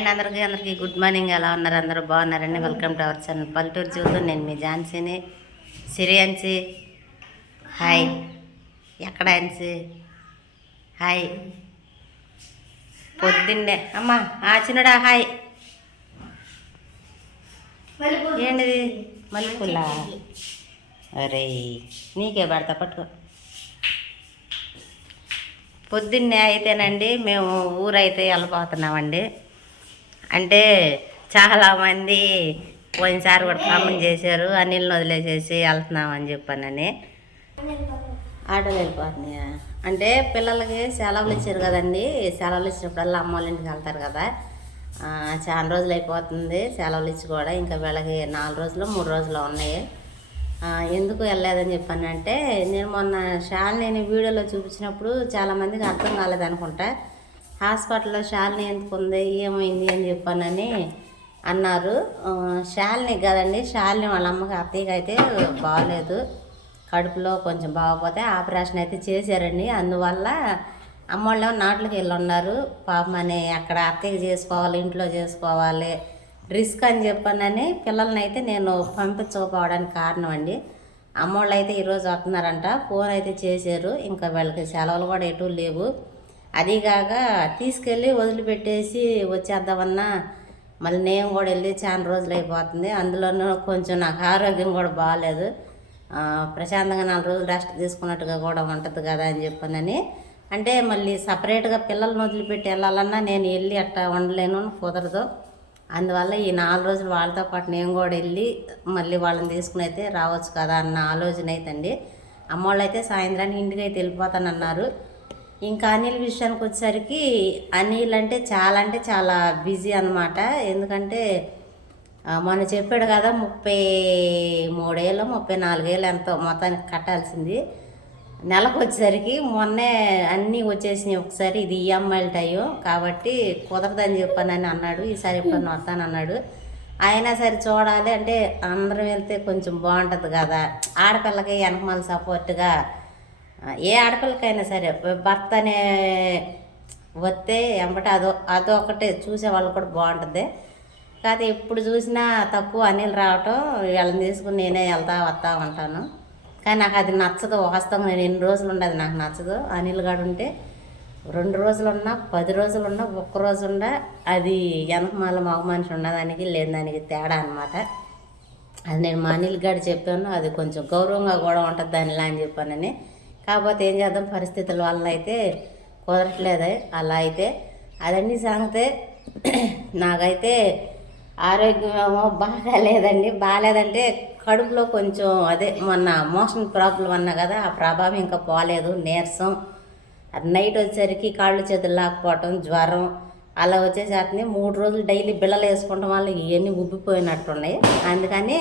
And అందరికీ అందరికీ good morning. ఎలా ఉన్నారు? అందరూ బాగున్నారండి? వెల్కమ్ టు అవర్ ఛానల్ పల్లెటూరు చూద్దాం నేను మీ ఝాన్సీని. సిరియాన్సీ హాయ్ ఎక్కడ అన్సీ హాయ్ పొద్దున్నే. అమ్మా ఆ చిన్నడా హాయ్ ఏంటిది? మల్లెపూల అరే నీకే పడతా పట్టుకో. పొద్దున్నే అయితేనండి మేము ఊరైతే వెళ్ళిపోతున్నామండి అంటే చాలామంది పోయినసారి కూడా కామెంట్ చేశారు అనిల్ని వదిలేసేసి వెళ్తున్నామని చెప్పానని. ఆటోలు వెళ్ళిపోతున్నాయా? అంటే పిల్లలకి సెలవులు ఇచ్చారు కదండి. సెలవులు ఇచ్చినప్పుడల్లా అమ్మ వాళ్ళ ఇంటికి వెళ్తారు కదా. చాలా రోజులు అయిపోతుంది సెలవులు ఇచ్చి కూడా. ఇంకా వీళ్ళకి నాలుగు రోజులు మూడు రోజులు ఉన్నాయి. ఎందుకు వెళ్ళలేదని చెప్పానంటే నేను మొన్న శాలిని వీడియోలో చూపించినప్పుడు చాలామందికి అర్థం కాలేదనుకుంటా హాస్పిటల్లో శాలిని ఎందుకు ఉంది? ఏమైంది అని చెప్పానని అన్నారు. శాలిని కదండి శాలిని వాళ్ళ అమ్మకి అత్తయ్యకి అయితే బాగాలేదు కడుపులో కొంచెం బాగోపోతే ఆపరేషన్ అయితే చేశారండి. అందువల్ల అమ్మోళ్ళు నాట్లకి వెళ్ళి ఉన్నారు పాపం అని అక్కడ అత్తయ్య చేసుకోవాలి ఇంట్లో చేసుకోవాలి రిస్క్ అని చెప్పానని పిల్లల్ని అయితే నేను పంపించకపోవడానికి కారణం అండి అమ్మోళ్ళు అయితే ఈరోజు వస్తున్నారంట ఫోన్ అయితే చేశారు. ఇంకా వీళ్ళకి సెలవులు కూడా ఎటు లేవు. అదీగాక తీసుకెళ్ళి వదిలిపెట్టేసి వచ్చేద్దామన్నా. మళ్ళీ నేను కూడా వెళ్ళి చాలా రోజులు అయిపోతుంది. అందులోనూ కొంచెం నాకు ఆరోగ్యం కూడా బాగాలేదు. ప్రశాంతంగా నాలుగు రోజులు రెస్ట్ తీసుకున్నట్టుగా కూడా ఉంటుంది కదా అని చెప్పానని. అంటే మళ్ళీ సపరేట్గా పిల్లల్ని వదిలిపెట్టి వెళ్ళాలన్నా నేను వెళ్ళి అట్టా ఉండలేను కుదరదు. అందువల్ల ఈ నాలుగు రోజులు వాళ్ళతో పాటు నేను కూడా వెళ్ళి మళ్ళీ వాళ్ళని తీసుకుని అయితే రావచ్చు కదా అన్న ఆలోచన అయితే అండి అమ్మోళ్ళు అయితే సాయంత్రానికి ఇంటికి అయితే వెళ్ళిపోతానన్నారు. ఇంకా అనిల్ విషయానికి వచ్చేసరికి అనిల్ అంటే చాలా అంటే చాలా బిజీ అనమాట ఎందుకంటే మొన్న చెప్పాడు కదా ముప్పై మూడేళ్ళు ముప్పై నాలుగేళ్ళు ఎంతో మొత్తానికి కట్టాల్సింది. నెలకు వచ్చేసరికి మొన్నే అన్నీ వచ్చేసినాయి ఒకసారి ఇది ఈఎంఐల టైం. కాబట్టి కుదరదని చెప్పానని అన్నాడు ఈసారి ఎప్పుడన్నా వస్తానన్నాడు అయినా సరే చూడాలి అంటే అందరం వెళ్తే కొంచెం బాగుంటుంది కదా. ఆడపిల్లకి వెనకమాల సపోర్ట్గా ఏ ఆడపిల్లకైనా సరే భర్త అనే వస్తే ఎంబట అదో అదొకటే చూసే వాళ్ళు కూడా బాగుంటుంది. కాదు ఎప్పుడు చూసినా తక్కువ అనిల్ రావటం వీళ్ళని తీసుకుని నేనే వెళ్తా వస్తా ఉంటాను కానీ నాకు అది నచ్చదు వాస్తవం నేను ఎన్ని రోజులు ఉండదు నాకు నచ్చదు. అనిల్ గాడు ఉంటే రెండు రోజులు ఉన్నా పది రోజులు ఉన్నా ఒక్క రోజు ఉన్నా అది వెనకమాల మగ మనిషి ఉన్నదానికి లేని దానికి తేడా అనమాట అది నేను మా అనిల్ గారు చెప్పాను అది కొంచెం గౌరవంగా కూడా ఉంటుంది దానిలా అని చెప్పానని. కాకపోతే ఏం చేద్దాం? పరిస్థితుల వల్ల అయితే కుదరట్లేదు. అలా అయితే అదన్నీ సంగతే. నాకైతే ఆరోగ్యం బాగాలేదండి. బాగా లేదండి బాగాలేదంటే కడుపులో కొంచెం అదే మొన్న మోషన్ ప్రాబ్లం అన్నా కదా ఆ ప్రభావం ఇంకా పోలేదు. నీరసం. అది నైట్ వచ్చేసరికి కాళ్ళు చేతులు లాకపోవటం జ్వరం. అలా వచ్చేసరికి మూడు రోజులు డైలీ బిళ్ళలు వేసుకోవటం వల్ల ఇవన్నీ ఉబ్బిపోయినట్టున్నాయి. అందుకని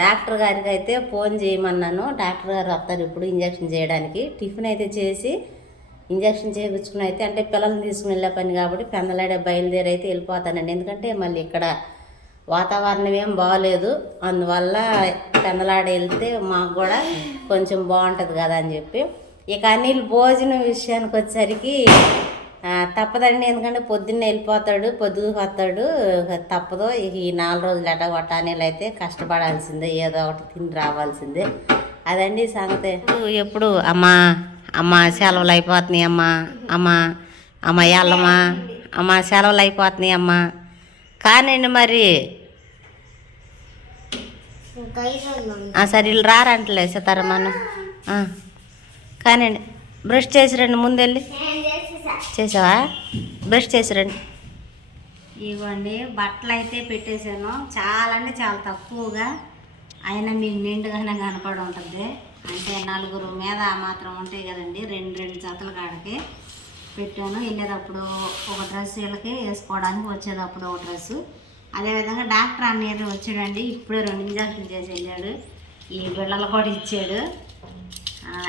డాక్టర్ గారికి అయితే ఫోన్ చేయమన్నాను. డాక్టర్ గారు వస్తారు ఇప్పుడు ఇంజక్షన్ చేయడానికి. టిఫిన్ అయితే చేసి ఇంజక్షన్ చేయించుకుని అయితే అంటే పిల్లల్ని తీసుకుని వెళ్ళే పని కాబట్టి పెందలాడే బయలుదేరి అయితే వెళ్ళిపోతానండి. ఎందుకంటే మళ్ళీ ఇక్కడ వాతావరణం ఏం బాగలేదు అందువల్ల పెందలాడ వెళ్తే మాకు కూడా కొంచెం బాగుంటుంది కదా అని చెప్పి. ఇక అనిల్ భోజనం విషయానికి వచ్చేసరికి తప్పదండి ఎందుకంటే పొద్దున్నే వెళ్ళిపోతాడు పొద్దుకు వస్తాడు తప్పదు. ఈ నాలుగు రోజులు ఎట కొట్ట అనిల్ అయితే కష్టపడాల్సిందే ఏదో ఒకటి తిని రావాల్సిందే. అదండి సంగతి. ఎప్పుడు అమ్మా అమ్మ సెలవులు అయిపోతున్నాయి అమ్మా అమ్మ అమ్మ ఎల్లమ్మా అమ్మ సెలవులు అయిపోతున్నాయి అమ్మా. కానండి మరి. ఆ, సరే వీళ్ళు రారంటలే సీతారామను కానండి బ్రష్ చేసి రండి ముందెళ్ళి. చేసావా? బ్రష్ చేసిరండి ఇవ్వండి బట్టలు అయితే పెట్టేశాను. చాలా అంటే చాలా తక్కువగా. అయినా మీకు నిండుగానే కనపడి ఉంటుంది. అంటే నలుగురు మీద మాత్రం ఉంటాయి కదండి. రెండు రెండు జతల కాడికి పెట్టాను. వెళ్ళేటప్పుడు ఒక డ్రెస్ వీళ్ళకి వేసుకోవడానికి వచ్చేటప్పుడు ఒక డ్రెస్సు అదేవిధంగా డాక్టర్ అన్నయ్య వచ్చాడండి. ఇప్పుడే రెండు ఇంజక్షన్లు చేసి వెళ్ళాడు ఈ బిళ్ళలు కూడా ఇచ్చాడు.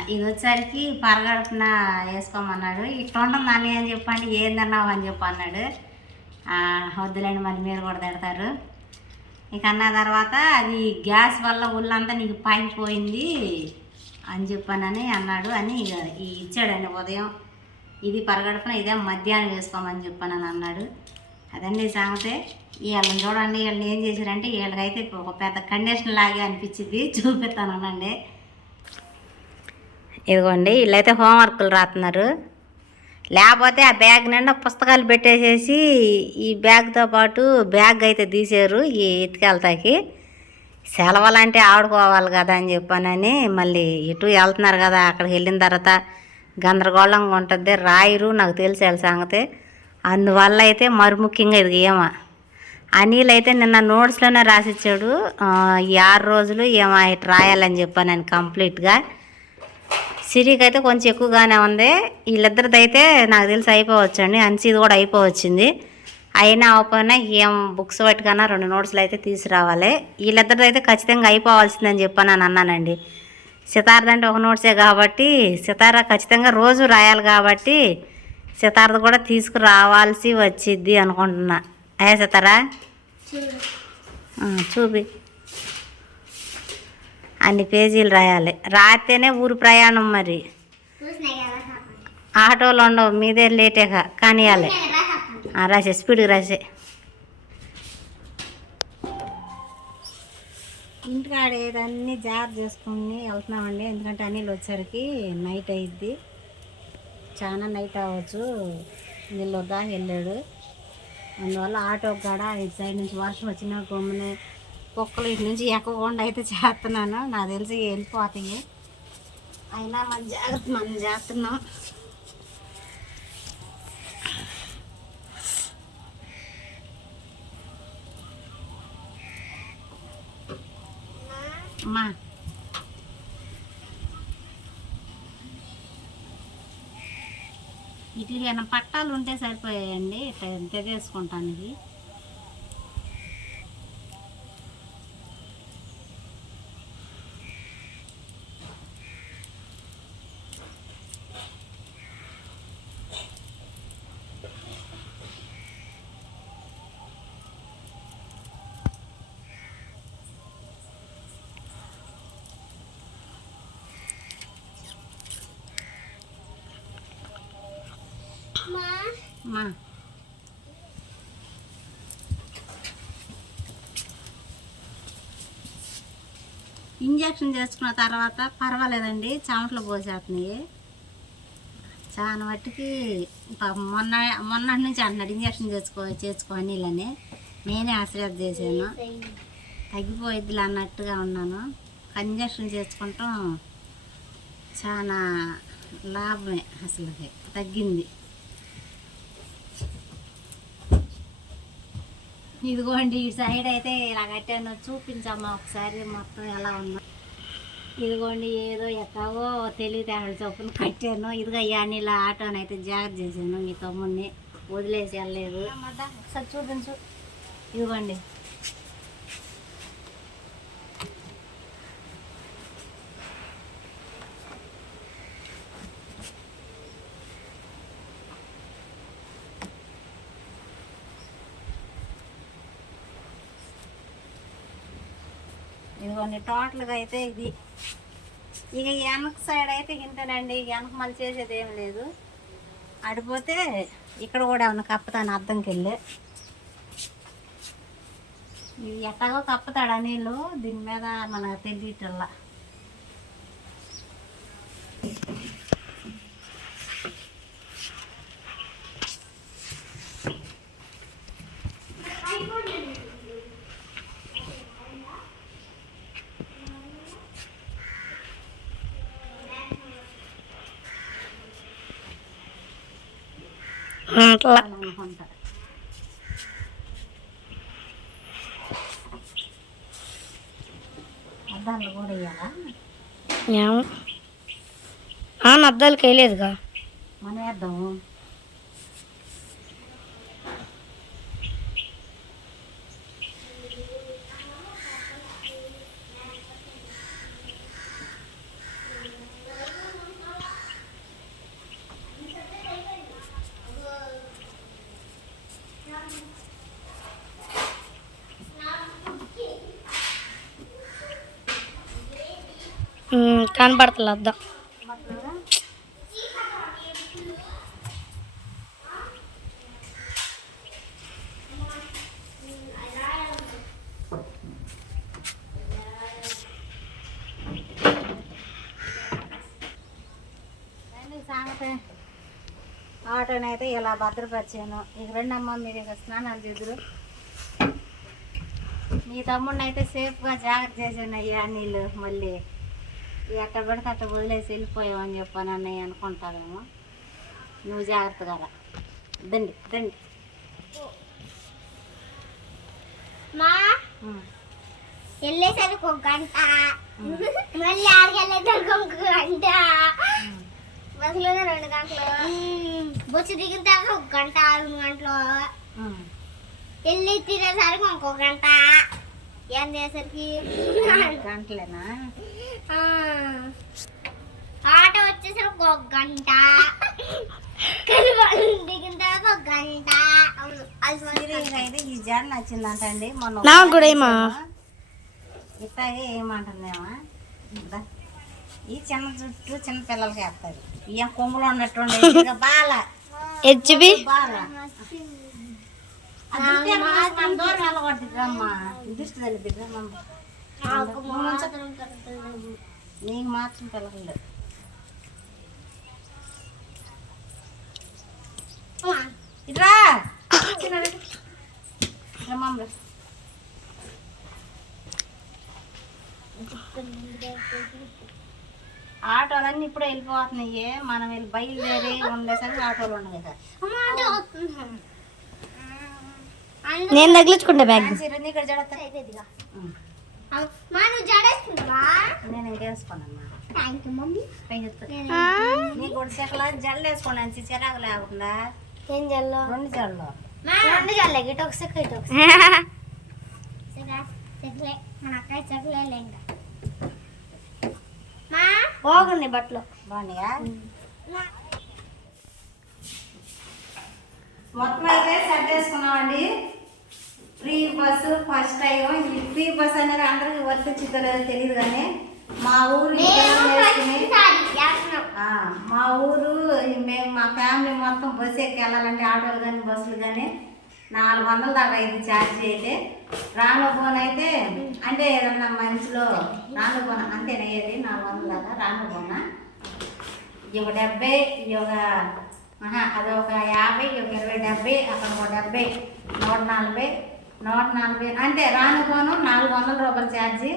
ఇది వచ్చేసరికి పరగడుపున వేసుకోమన్నాడు. ఇట్లా ఉంటుంది అన్నయ్య అని చెప్పండి? ఏందన్నావు? అని చెప్పి అన్నాడు వద్దులేండి మరి మీరు కూడా తిడతారు. ఇక అన్న తర్వాత అది గ్యాస్ వల్ల ఒళ్ళంతా నీకు పాకిపోయింది అని చెప్పానని అన్నాడు అని ఇక ఈ ఇచ్చాడండి ఉదయం. ఇది పరగడుపున ఇదే మధ్యాహ్నం వేసుకోమని చెప్పానని అన్నాడు. అదండి సామెతే వీళ్ళని చూడండి వీళ్ళని ఏం చేశారంటే వీళ్ళకైతే ఒక పెద్ద కండిషన్ లాగే అనిపించింది. చూపిస్తానండి ఇదిగోండి వీళ్ళైతే హోంవర్క్లు రాస్తున్నారు లేకపోతే ఆ బ్యాగ్ నిండా పుస్తకాలు పెట్టేసేసి ఈ బ్యాగ్తో పాటు బ్యాగ్ అయితే తీసారు ఈ ఎత్తుకెళ్తాకి సెలవులంటే ఆడుకోవాలి కదా అని చెప్పానని మళ్ళీ ఇటు వెళ్తున్నారు కదా అక్కడికి వెళ్ళిన తర్వాత గందరగోళంగా ఉంటుంది రాయరు నాకు తెలిసి వాళ్ళ సంగతి. అందువల్ల అయితే మరి ముఖ్యంగా ఇది ఏమో. అనిల్ అయితే నిన్న నోట్స్లోనే రాసిచ్చాడు ఈ ఆరు రోజులు ఏమో ఇటు రాయాలని చెప్పాను కంప్లీట్గా. సిరికి అయితే కొంచెం ఎక్కువగానే ఉంది. వీళ్ళిద్దరిది అయితే నాకు తెలిసి అయిపోవచ్చు అండి అన్సీది కూడా అయిపోవచ్చింది. అయినా అవ్వకపోయినా ఏం బుక్స్ పట్టుకన్నా రెండు నోట్స్లు అయితే తీసుకురావాలి. వీళ్ళిద్దరిది అయితే ఖచ్చితంగా అయిపోవాల్సిందని చెప్పాను అని అన్నానండి. సితార్ది అంటే ఒక నోట్సే కాబట్టి సితార ఖచ్చితంగా రోజు రాయాలి కాబట్టి సితార్ది కూడా తీసుకురావాల్సి వచ్చిద్ది అనుకుంటున్నా. అయ్యా సితారా? చూపి. అన్ని పేజీలు రాయాలి. రాస్తేనే ఊరు ప్రయాణం మరి. ఆటోలు ఉండవు మీదే లేటేగా కానియాలి. ఆ, రాసే స్పీడ్గా రాసే. ఇంటికాడ ఏదన్నీ జాగ్రత్త చేసుకుని వెళ్తున్నామండి. ఎందుకంటే అనిల్ వచ్చరికి నైట్ అయ్యిద్ది. చాలా నైట్ అవ్వచ్చు. నీళ్ళు దాకా వెళ్ళాడు. అందువల్ల ఆటో కాడ ఇటు సైడ్ నుంచి వర్షం వచ్చినా గమ్మునే కుక్కలు ఇటు నుంచి ఎక్కకుండా అయితే చేస్తున్నాను. నాకు తెలిసి వెళ్ళిపోతాయి. అయినా మన జాగ్రత్త మనం చేస్తున్నాం. అమ్మా. ఇట్లా ఏమైనా పట్టాలు ఉంటే సరిపోయాయండి. ఇట్లా తెగేసుకుంటానికి మా. ఇంజక్షన్ చేసుకున్న తర్వాత పర్వాలేదండి చెమటలు పోసేస్తున్నాయి. చాలా మట్టుకి మొన్న మొన్నటి నుంచి అంటున్నాడు ఇంజక్షన్ చేసుకో చేసుకోని నీళ్ళని నేనే ఆశ్రయ చేశాను. తగ్గిపోయిద్దిలే అన్నట్టుగా ఉన్నాను. ఇంజక్షన్ చేసుకుంటాం చాలా లాభమే అసలుకి. తగ్గింది. ఇదిగోండి ఈ సైడ్ అయితే ఇలా కట్టాను చూపించమ్మా ఒకసారి మొత్తం ఎలా ఉందో. ఇదిగోండి ఏదో ఎక్కవో తెలివితేటలు చొప్పున కట్టాను. ఇదిగో ఇలా ఆటోని అయితే జాగ్రత్త చేశాను మీ తమ్ముడిని. వదిలేసి వెళ్ళలేదు. ఒకసారి చూపించు ఇదిగోండి. ఇదిగోండి టోటల్గా అయితే ఇది. ఇక ఈ వెనక సైడ్ అయితే ఇంతేనండి. వెనక మళ్ళీ చేసేది ఏం లేదు. అడిపోతే ఇక్కడ కూడా ఏమన్నా కప్పుతాను అద్దంకి వెళ్ళి. ఇది ఎట్టాగో కప్పుతాడు నీళ్ళు. దీని మీద మన తెలియటల్లా అట్లా. ఆ అద్దాలకి వేయలేదుగా. మనం వేద్దాము. కనపడతలే అద్దా. ఆటోనైతే అయితే ఇలా భద్రపరిచాను. ఇక రెండమ్మ మీరు ఇక స్నానాలు చేద్దరు మీ తమ్ముడిని అయితే సేఫ్గా జాగ్రత్త చేశాను అయ్యా నీళ్ళు మళ్ళీ. ఎక్కడ పడితే అక్కడ వదిలేసి వెళ్ళిపోయావు అని చెప్పాను అన్నయ్య అనుకుంటారేమో. నువ్వు జాగ్రత్తగా రా. దండి దండి. మా. వెళ్ళేసరికి ఒక గంట. మళ్ళీ ఆడికి వెళ్ళేసరికి ఒక గంట. బస్సులోనే రెండు గంటలు. బస్సు దిగిన తర్వాత ఒక గంట ఆరు గంటలు. వెళ్ళి తినేసరికి ఇంకో గంట. ఏం చేసరికి గంటలేనా? ఆటో వచ్చేసరికి ఒక గంట. దిగిన తర్వాత ఒక గంట. అయితే ఈ జాడ నచ్చిందంట అండి మొన్న నాకు కూడా ఏమా? ఇట్లాగే ఏమంటుందేమా? దా. ఈ చిన్న జుట్టు చిన్న పిల్లలకి వేస్తారు. ఈ కొమ్ములు ఉన్నట్టుండే. ఇక బాల. హెచ్బి? బాల? దూరం వెళ్ళగొట్టుకురమ్మా దిష్టి మాత్రం కడుతుంది. నీకు మాత్రం పిల్లలు ఇట్రా. ఆటోలన్నీ ఇప్పుడే వెళ్ళిపోతున్నాయి. మనం వెళ్ళి బయలుదేరి ఉండేసరికి ఆటోలు ఉండవు ఇక అమ్మా అంటే వస్తుంది. అందులో నేను తగిలించుకుంటా బ్యాగ్. ఇక్కడ. అమ్మ, మా నువ్వు నేను ఇంకేసుకున్నాను థ్యాంక్ యూ మమ్మీ. పై నీ గుడి చెక్కల జల్లు వేసుకోండి చిరాకు లేకుండా. ఏం జల్లు రెండు జల్లు రెండు జల్లే ఇటు ఒక సెక్ ఇటు ఒక చెక్లే మన అక్కయ్య చెక్లే ఇంకా. మా. బాగుంది బట్టలు. బాగున్నాయా? మొత్తం అయితే సెట్ చేసుకున్నామండి. ఫ్రీ బస్సు ఫస్ట్ టైం ఈ ఫ్రీ బస్ అనేది అందరికి వర్తించుతో లేదో తెలియదు కానీ మా ఊరు మా ఊరు మేము మా ఫ్యామిలీ మొత్తం బస్సు ఎక్కి వెళ్ళాలంటే ఆటోలు కానీ బస్సులు కానీ నాలుగు వందల దాకా అయింది ఛార్జీ అయితే. రాను ఫోన్ అయితే అంటే ఏదన్నా మంచిలో రాను ఫోన్ అంతేనా ఏది? నాలుగు వందల దాకా రాను ఫోన్ ఈ ఒక డెబ్బై ఈ ఒక ఆహా, అది ఒక యాభై ఈ ఒక ఇరవై డెబ్బై అక్కడ ఒక డెబ్బై నూట నలభై నూట నలభై అంటే రాను ఫోను నాలుగు వందల రూపాయల ఛార్జీ.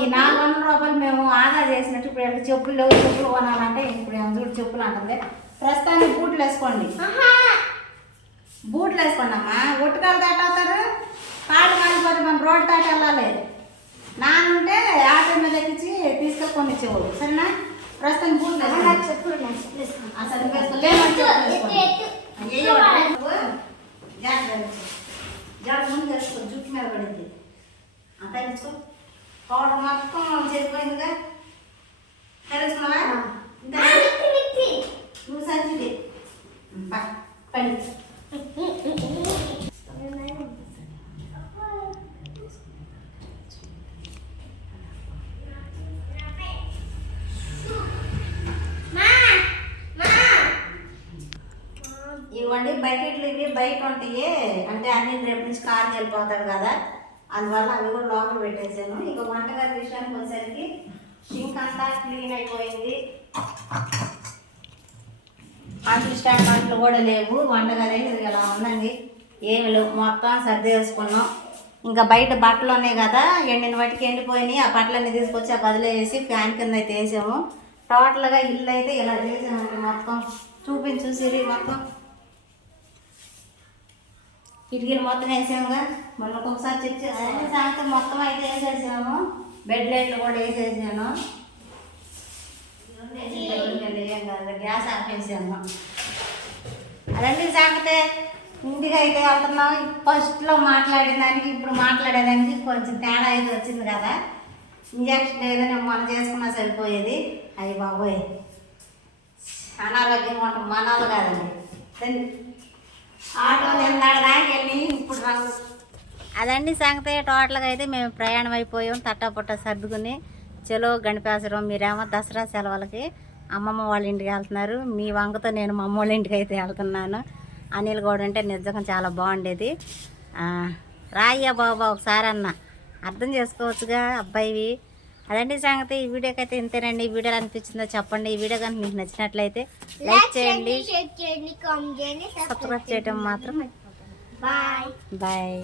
ఈ నాలుగు వందల రూపాయలు మేము ఆదా చేసినట్టు ఇప్పుడు చెప్పులు లేవు చెప్పులు కొనాలంటే ఇప్పుడు చూడు చెప్పులు అంటుంది. ప్రస్తుతానికి బూట్లు వేసుకోండి. బూట్లు వేసుకోండి అమ్మా. ఒట్టుకాలు దాట అవుతారు కాళ్ళు కాలిపోతే మనం రోడ్డు దాటి వెళ్ళాలి. నానుంటే ఆటో మీద ఎక్కించి తీసుకెళ్ళి కొనిచ్చేవాడు సరేనా? ప్రస్తుతం బూట్లు వేసుకోండి. చెప్పులు. అసలు వేసుకో జాగ్రత్త ముందు వేసుకో జుట్టు మీద పడింది అంతా వేసుకో పౌడర్ మొత్తం చెడిపోయిందిగా తెలుసుకున్నావా. నువ్వు సంచిది పని అండి బకెట్లు ఇవి బయట ఉంటాయి. అంటే అన్ని రేపు నుంచి కారుకి వెళ్ళిపోతాడు కదా. అందువల్ల అవి కూడా లోపల పెట్టేసాను ఇక వంటగది విషయానికి వచ్చేసరికి సింక్ అంతా క్లీన్ అయిపోయింది. అంట్లు స్టాండ్ వంటలు కూడా లేవు. వంటగది అయితే ఇలా ఉందండి. ఏమి లేవు. మొత్తం సర్ది వేసుకున్నాం ఇంకా బయట బట్టలు ఉన్నాయి కదా. ఎండిన వాటికి ఎండిపోయినాయి. ఆ బట్టలన్నీ తీసుకొచ్చి ఆ గదిలో వేసి ఫ్యాన్ కింద అయితే వేసాము. టోటల్గా ఇల్లు అయితే ఇలా చేసామండి మొత్తం. చూపించు సిరి మొత్తం. కిటికీలు మొత్తం వేసాముగా మొన్న ఒకసారి చెక్ చేసి సాయంత్రం మొత్తం అయితే వేసేసాము. బెడ్ లైట్లు కూడా వేసేసాను. ఏం కాదు. గ్యాస్ ఆపేసాము అదండి సంగతే. ఇంటికి అయితే వెళ్తున్నాం ఫస్ట్లో మాట్లాడిన దానికి ఇప్పుడు మాట్లాడేదానికి కొంచెం తేడా అయితే వచ్చింది కదా. ఇంజక్షన్ ఏదైనా మనం చేసుకున్నా సరిపోయేది. అయ్యి బాబోయ్. అనారోగ్యంగా ఉంటాం మనవాళ్ళు కాదండి. అదండి సంగతి. టోటల్గా అయితే మేము ప్రయాణం అయిపోయాం తట్టా పుట్ట సర్దుకుని చలో గణపేశ్వరం మీరేమో దసరా సెలవులకి అమ్మమ్మ వాళ్ళ ఇంటికి వెళ్తున్నారు. మీ వంకతో నేను మా అమ్మ వాళ్ళ ఇంటికి అయితే వెళ్తున్నాను. అనిల్ గౌడ్ అంటే నిజంగా చాలా బాగుండేది. రాయ్యా బాబా ఒకసారి అన్న. అర్థం చేసుకోవచ్చుగా అబ్బాయివి. అదండి సంగతి. ఈ వీడియోకి అయితే ఇంతేనండి. ఈ వీడియో అనిపించిందో చెప్పండి. ఈ వీడియో కనుక మీకు నచ్చినట్లయితే లైక్ చేయండి సబ్స్క్రైబ్ చేయడం మాత్రం బాయ్ బాయ్.